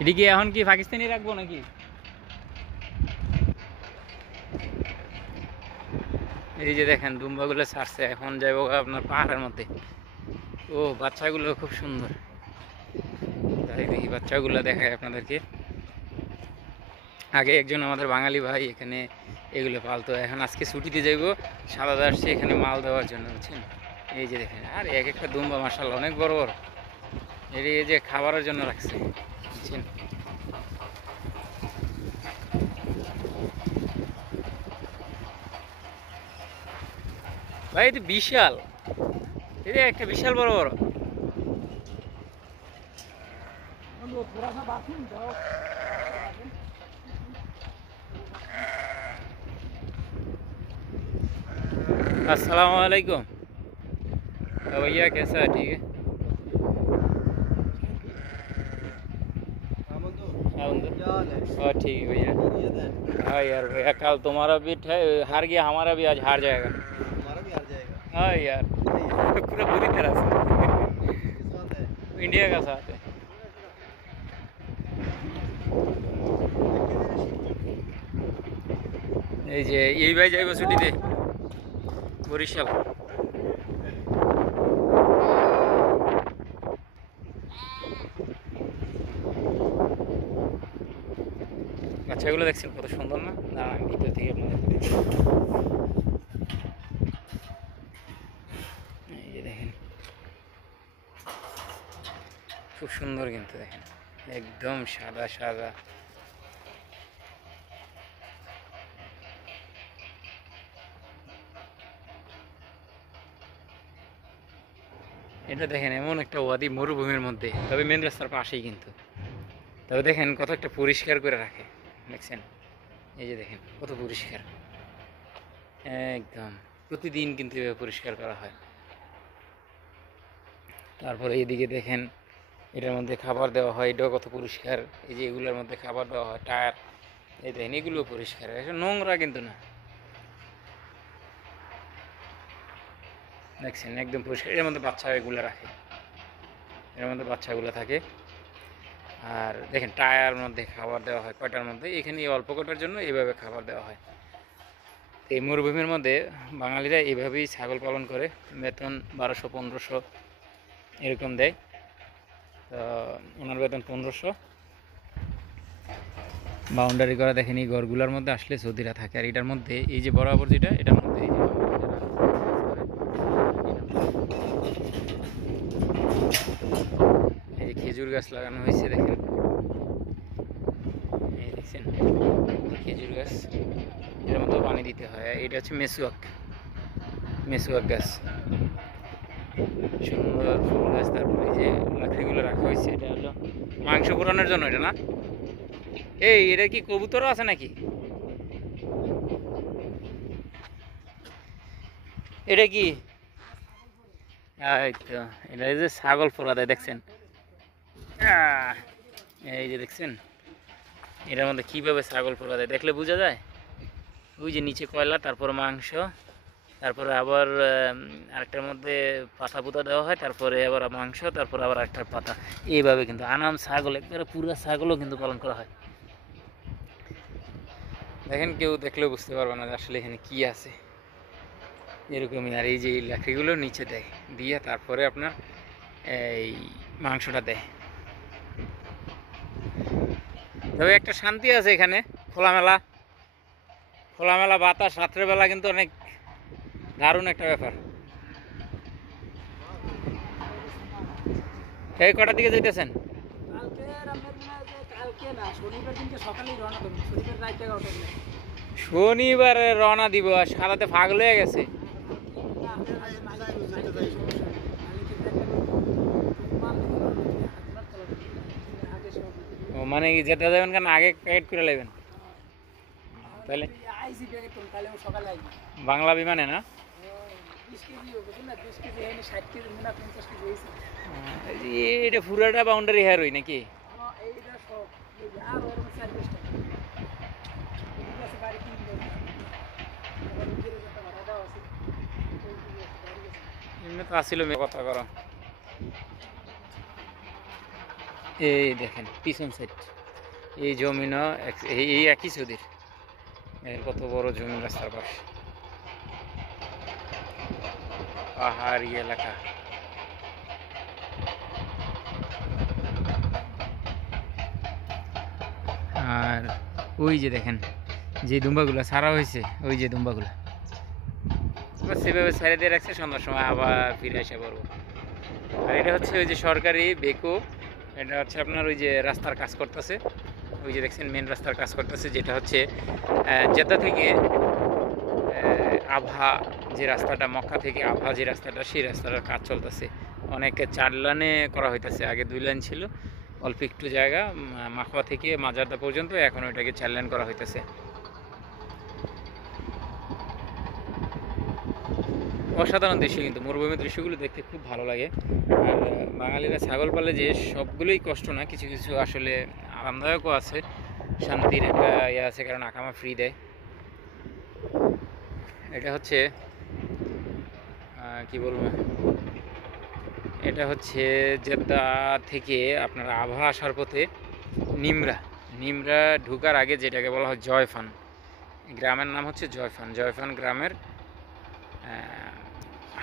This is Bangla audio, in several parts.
এটা কি এখন কি পাকিস্তানি রাখবো নাকি? এই যে দেখেন দুম্বাগুলো ছাড়ছে, এখন যাবো আপনার পাহাড়ের মধ্যে। ও বাচ্চাগুলো খুব সুন্দর, তাই দেখি বাচ্চাগুলো দেখায় আপনাদেরকে। আগে একজন আমাদের বাঙালি ভাই এখানে এগুলো পালতো, এখন আজকে ছুটিতে যাইব, সাদা আসছে এখানে মাল দেওয়ার জন্য, বুঝছেন। এই যে দেখেন, আর এক একটা দুম্বা মাশাআল্লাহ অনেক বড় বড়। এই যে খাবারের জন্য রাখছে, বুঝছেন। ভাই এটা বিশাল, এটা একটা বিশাল বড় বড়। अस्सलाम वालेकुम भैया, कैसा है? ठीक है। हाँ बंधु, और ठीक है भैया। हाँ यार भैया, कल तुम्हारा भी हार गया, हमारा भी आज हार जाएगा। हमारा भी हार जाएगा। हाँ यार पूरा बुरी तरह से। किस बात है? इंडिया का साथ है। এই যে এই ভাই যাইব ছুটিতে বরিশাল। বাচ্চাগুলো দেখছেন কত সুন্দর না? দাঁড়ান ভিতর থেকে আপনাদের এই যে দেখেন, খুব সুন্দর কিন্তু দেখেন, একদম সাদা সাদা। এটা দেখেন এমন একটা ওয়াদি মরুভূমির মধ্যে, তবে মেন রাস্তার পাশেই কিন্তু। তবে দেখেন কত একটা পরিষ্কার করে রাখে, দেখছেন। এই যে দেখেন কত পরিষ্কার, একদম প্রতিদিন কিন্তু এভাবে পরিষ্কার করা হয়। তারপরে এইদিকে দেখেন এটার মধ্যে খাবার দেওয়া হয়, এটাও কত পরিষ্কার। এই যে এগুলোর মধ্যে খাবার দেওয়া হয়, টায়ার, এই দেখেন এগুলোও পরিষ্কার, এটা নোংরা কিন্তু না, দেখছেন একদম পরিষ্কার। এর মধ্যে বাচ্চা এগুলো রাখে, এর মধ্যে বাচ্চাগুলো থাকে। আর দেখেন টায়ার মধ্যে খাবার দেওয়া হয়, কয়টার মধ্যে, এখানে অল্প কটার জন্য এইভাবে খাবার দেওয়া হয়। এই মরুভূমির মধ্যে বাঙালিরা এইভাবেই ছাগল পালন করে, বেতন 1200-1500 এরকম দেয়। তো ওনার বেতন 1500। বাউন্ডারি করা দেখেন, এই ঘরগুলোর মধ্যে আসলে সৌদিরা থাকে। আর এটার মধ্যে এই যে বরাবর যেটা, এটার মধ্যে এই যে খেজুর গাছ লাগানো হয়েছে, দেখেন এই দেখছেন খেজুর গাছ, এর মধ্যেও পানি দিতে হয়। এটা হচ্ছে মেসুয়াক, মেসুয়াক গাছ, সুন্দর ফুল গাছ। তারপরে এই যে লাকড়িগুলো রাখা হয়েছে, এটা হলো মাংস পোড়ানোর জন্য, এটা না? এই এটা কি কবুতরও আছে নাকি? এটা কি? এই তো এটা এই যে ছাগল পোড়া দেয়, দেখছেন। এই যে দেখছেন এটার মধ্যে কীভাবে ছাগল পোড়া দেয়, দেখলে বোঝা যায়। ওই যে নিচে কয়লা, তারপর মাংস, তারপরে আবার আরেকটার মধ্যে পাতা পুতা দেওয়া হয়, তারপরে আবার মাংস, তারপর আবার আরেকটার পাতা। এইভাবে কিন্তু আনাম ছাগল, একবারে পুরো ছাগলও কিন্তু পালন করা হয়। দেখেন কেউ দেখলেও বুঝতে পারবে না যে আসলে এখানে কী আছে, এরকমই। আর এই যে লাকড়িগুলো নিচে দেয়, দিয়ে তারপরে আপনার এই মাংসটা দেয়। তবে একটা শান্তি আছে এখানে, খোলামেলা খোলামেলা বাতাস, রাত্রেবেলা কিন্তু অনেক দারুণ একটা ব্যাপার। এই কটার দিকে যেতেছেন? শনিবারে রওনা দিব, আর সারাতে ফাগল হয়ে গেছে। ও মানে যেতে যাবেন কেন, আগে প্যাকেট করে নেবেন তাহলে? বাংলা বিমানে না? এটা পুরাটা বাউন্ডারি হেয়ার হই নাকি? এমনি তো আসছিল কথা করা। এই দেখেন পিছন সাইড এই জমিনও এই একই সৌদির কত বড় জমি রাস্তার পাশে পাহাড়ি এলাকা। আর ওই যে দেখেন যে দুম্বাগুলো ছাড়া হয়েছে, ওই যে দুম্বাগুলো সেভাবে ছেড়ে দিয়ে রাখছে, সন্ধ্যার সময় আবার ফিরে আসে পড়বো। আর এটা হচ্ছে ওই যে সরকারি বেকো, এটা হচ্ছে আপনার ওই যে রাস্তার কাজ করতেছে, ওই যে দেখছেন মেন রাস্তার কাজ করতেছে, যেটা হচ্ছে জেদ্দা থেকে আভা যে রাস্তাটা, মক্কা থেকে আভা যে রাস্তাটা, সেই রাস্তাটার কাজ চলতেছে। অনেকে 4 লাইনে করা হইতেছে, আগে 2 লাইন ছিল, অল্প একটু জায়গা মাখওয়া থেকে মাজারদা পর্যন্ত, এখন ওইটাকে 4 লাইন করা হইতেছে। অসাধারণ দৃশ্য, কিন্তু মরুভূমির দৃশ্যগুলো দেখতে খুব ভালো লাগে। আর বাঙালিরা ছাগল পালে যে সবগুলোই কষ্ট না, কিছু কিছু আসলে আরামদায়কও আছে, শান্তির একটা ইয়ে আছে, কারণ আকামা ফ্রি দেয়। এটা হচ্ছে কি বলবো, এটা হচ্ছে জেদ্দা থেকে আপনার আভা আসার পথে নিমরা ঢুকার আগে যেটাকে বলা হয় জয়ফান, গ্রামের নাম হচ্ছে জয়ফান গ্রামের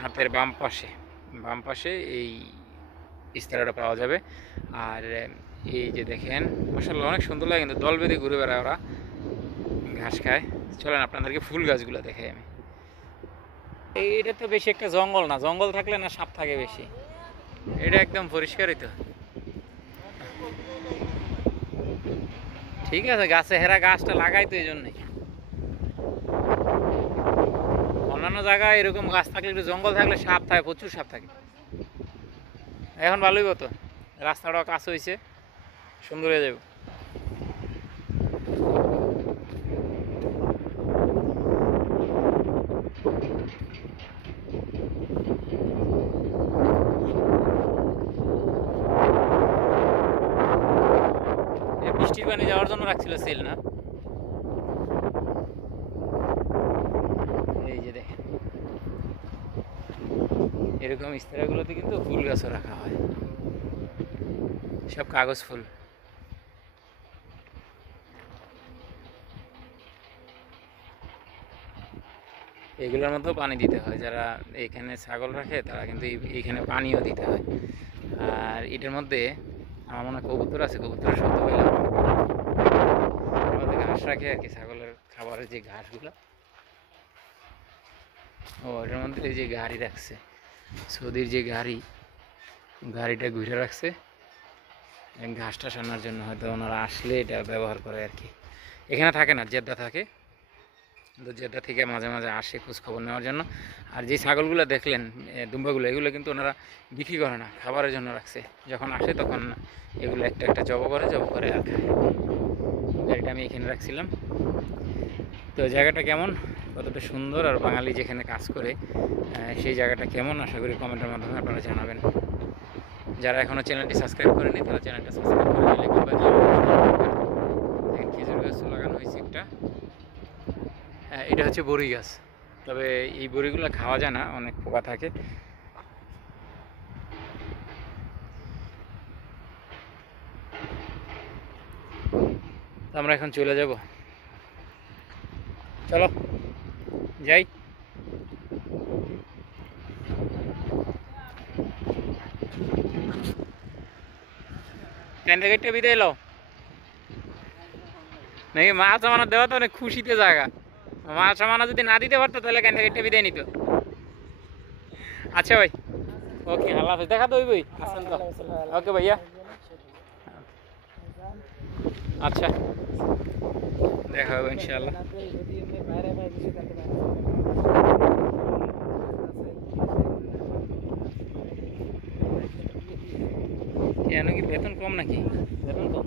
হাতের বাম পাশে এই ইস্তারাটা পাওয়া যাবে। আর এই যে দেখেন মাশাআল্লাহ অনেক সুন্দর লাগে, কিন্তু দল বেঁধে ঘুরে বেড়ায় ওরা, ঘাস খায়। চলেন আপনাদেরকে ফুল গাছগুলো দেখাই আমি। এটা তো বেশি একটা জঙ্গল না, জঙ্গল থাকলে না সাপ থাকে বেশি, এটা একদম পরিষ্কারই তো। ঠিক আছে, গাছে হেরা গাছটা লাগাই তো এই জন্যই। অন্যান্য জায়গায় এরকম গাছ থাকলে, একটু জঙ্গল থাকলে সাপ থাকে, প্রচুর সাপ থাকে। এখন ভালোই হতো, রাস্তাটাও কাজ হয়েছে, সুন্দর হয়ে যাবে। বৃষ্টির পানি যাওয়ার জন্য রাখছিল সেল না। এই যে দেখেন এরকম ইস্তারাগুলোতে কিন্তু ফুল গাছও রাখা হয়, সব কাগজ ফুল। এগুলোর মধ্যেও পানি দিতে হয়, যারা এখানে ছাগল রাখে তারা কিন্তু এইখানে পানিও দিতে হয়। আর এটার মধ্যে আমার মনে হয় কবুতর আছে, কবুতরের শব্দ পেলাম, আমাদের ঘাস রাখে আর কি, ছাগলের খাবারের যে ঘাসগুলো। ও এটার মধ্যে এই যে গাড়ি রাখছে, সৌদির যে গাড়িটা ঘুরে রাখছে ঘাসটা সানার জন্য, হয়তো ওনারা আসলে এটা ব্যবহার করে আর কি। এখানে থাকে না, জেদ্দা থাকে, কিন্তু জেদ্দা থেকে মাঝে মাঝে আসে খোঁজ খবর নেওয়ার জন্য। আর যে ছাগলগুলো দেখলেন দুম্বাগুলো, এগুলো কিন্তু ওনারা বিক্রি করে না, খাবারের জন্য রাখছে। যখন আসে তখন এগুলো একটা একটা জব করে আর খায়। গাড়িটা আমি এখানে রাখছিলাম। তো জায়গাটা কেমন, কতটা সুন্দর, আর বাঙালি যেখানে কাজ করে সেই জায়গাটা কেমন, আশা করি কমেন্টের মাধ্যমে আপনারা জানাবেন। যারা এখনও চ্যানেলটি সাবস্ক্রাইব করেনি তারা চ্যানেলটা সাবস্ক্রাইব করে নিলে খেজুর গাছ লাগানো হয়েছে একটা। এটা হচ্ছে বড়ি গাছ, তবে এই বড়িগুলো খাওয়া যায় না, অনেক পোকা থাকে। আমরা এখন চলে যাব, চলো যাই। ক্যান্ডিডেটটা বিদায় এলো নাকি, মাছ আমানা দেওয়া তো অনেক খুশিতে জায়গা, মাছ আমানা যদি না দিতে পারতো তাহলে ক্যান্ডিডেটটা বিদায় নিত। আচ্ছা ভাই, ওকে, আল্লাহ হাফেজ, দেখা তো ওই বই আসেন তো। ওকে ভাইয়া, আচ্ছা দেখা হবে ইনশাআল্লাহ। কেন কি বেতন কম নাকি? বেতন কম,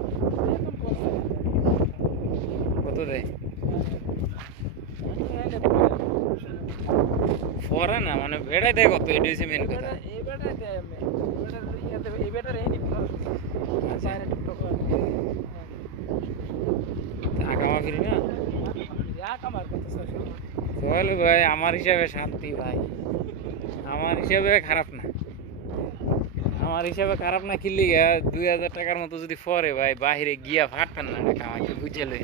কত দেয়? ফরে না মানে বেড়াই দেয় কত, এটা হচ্ছে মেন কথা। আকামা ফিরি না তাহলে ভাই আমার হিসাবে শান্তি, ভাই আমার হিসাবে খারাপ না, আমার হিসাবে খারাপ না কিনলে 2000 টাকার মতো যদি পরে ভাই বাহিরে গিয়া ফাটবেন না টাকা আমাকে বুঝে লই